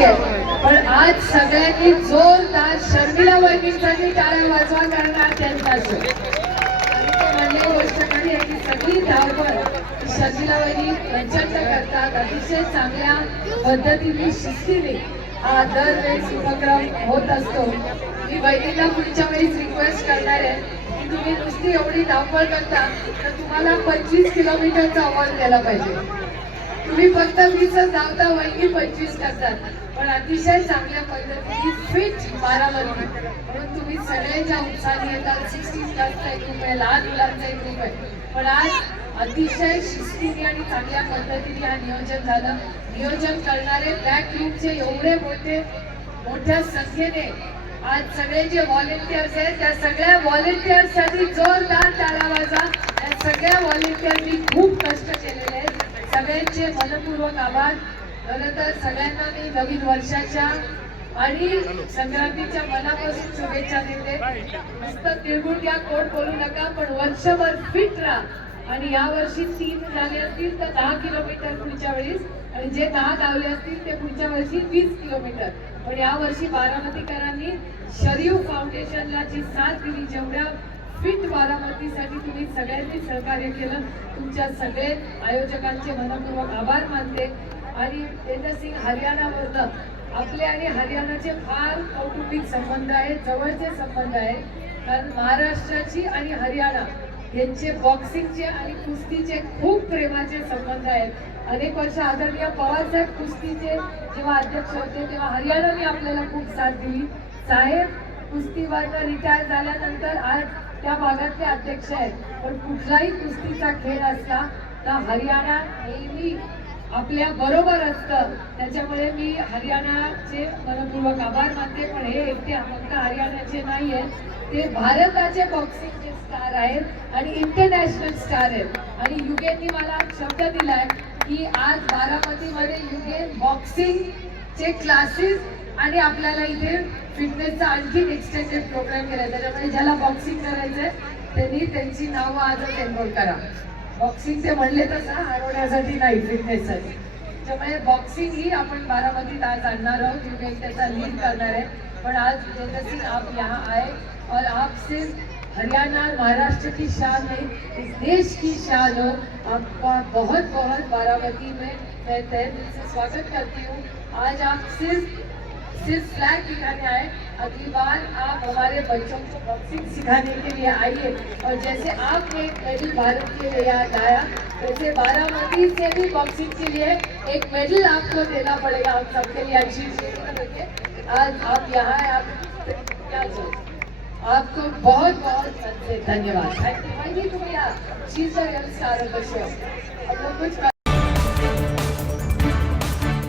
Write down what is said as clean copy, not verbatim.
नाहीये, पण आज सगळ्यांनी जोरदार शर्मिला वहिनींसाठी टाळ्या वाजवा करणार त्यांच्याशी. आणि ते म्हणणे गोष्ट खरी आहे की सगळी धावपळ शर्मिला वहिनी प्रचंड करतात, अतिशय चांगल्या पद्धतीने शिस्तीने हा दरवेळेस उपक्रम होत असतो. मी वहिनीला पुढच्या वेळेस रिक्वेस्ट करणार आहे की तुम्ही नुसती एवढी धावपळ करता तर तुम्हाला 25 किलोमीटरचा अवॉर्ड द्यायला पाहिजे. तुम्ही फक्त 20च धावता, वहिनी 25 करतात, पण अतिशय चांगल्या पद्धतीने फिट बारामती म्हणून तुम्ही सगळ्यांच्या उत्साहाने येतात. 60 प्लसचा एक ग्रुप आहे, लहान मुलांचा एक ग्रुप आहे, पण आज अतिशय शिस्तीने आणि चांगल्या पद्धतीने हा नियोजन झालं. नियोजन करणारे बॅक ग्रुपचे एवढे मोठ्या संख्येने आज सगळे जे व्हॉलेंटियर्स आहेत त्या सगळ्या व्हॉलेंटियर्ससाठी जोरदार टाळ्या वाजवा. या सगळ्या व्हॉलेंटियरनी खूप कष्ट केलेले आहेत. सगळ्यांचे मनपूर्वक आभार. खरं तर सगळ्यांना मी नवीन वर्षाच्या आणि संक्रांतीच्या मनापासून शुभेच्छा देते. नुसतं तिळगुळ घ्या, कोण बोलू नका, पण वर्षभर फिट राहा. आणि या वर्षी 3 झाले असतील तर 10 किलोमीटर पुढच्या वेळेस, आणि जे 10 धावले असतील ते पुढच्या वर्षी 20 किलोमीटर. पण या वर्षी बारामतीकरांनी शरीव फाउंडेशनला जी साथ दिली, जेवढ्या फिट बारामतीसाठी तुम्ही सगळ्यांनी सहकार्य केलं, तुमच्या सगळे आयोजकांचे मनपूर्वक आभार मानते. आणि तेजसिंग हरियाणावरनं आपले आणि हरियाणाचे फार कौटुंबिक संबंध आहेत, जवळचे संबंध आहेत. कारण महाराष्ट्राची आणि हरियाणा यांचे बॉक्सिंगचे आणि कुस्तीचे खूप प्रेमाचे संबंध आहेत. अनेक वर्ष आदरणीय पवारसाहेब कुस्तीचे जेव्हा अध्यक्ष होते तेव्हा हरियाणाने आपल्याला खूप साथ दिली. साहेब कुस्तीवरनं रिटायर झाल्यानंतर आज त्या भागातले अध्यक्ष आहेत. पण कुठलाही कुस्तीचा खेळ असला तर हरियाणा नेहमी आपल्या बरोबर असतं. त्याच्यामुळे मी हरियाणाचे मनपूर्वक आभार मानते. पण हे एकटे फक्त हरियाणाचे नाही आहेत, ते भारताचे बॉक्सिंगचे स्टार आहेत आणि इंटरनॅशनल स्टार आहेत. आणि युगेननी मला शब्द दिलाय की आज बारामतीमध्ये युगेन बॉक्सिंगचे क्लासेस आणि आपल्याला इथे फिटनेसचा आणखी एक्सटेंडेड प्रोग्राम केला. त्याच्यामुळे ज्याला बॉक्सिंग करायचंय त्यांनी त्यांची नावं आजच एनरोल करा. बॉक्सिंग ते म्हणले तसं हरवण्यासाठी नाही, फिटनेससाठी. त्यामुळे बॉक्सिंग ही आपण बारामतीत आज आणणार आहोत. युगेन त्याचा लीड करणार है. पण आज तेजसिंग आप यहाँ आए और आप सिर्फ हरियाणा महाराष्ट्र की शान नहीं, इस देश की शान हो. आपका बहुत बहुत बारामती में मैं तहे दिल से स्वागत करती हूँ. आज आप सिर्फ फ्लैग दिखाने आए, अगली बार आप हमारे बच्चों को बॉक्सिंग सिखाने के लिए आइए. और जैसे आपने एक मेडल भारत के लिए याद आया, वैसे बारामती से भी बॉक्सिंग के लिए एक मेडल आपको देना पड़ेगा. आप सबके लिए अच्छी आज आप यहाँ हैं, आप क्या चाहिए. आपको बहुत बहुत धन्यवाद. Thank you. तुम्ही या चीज स्टार हम लोग कुछ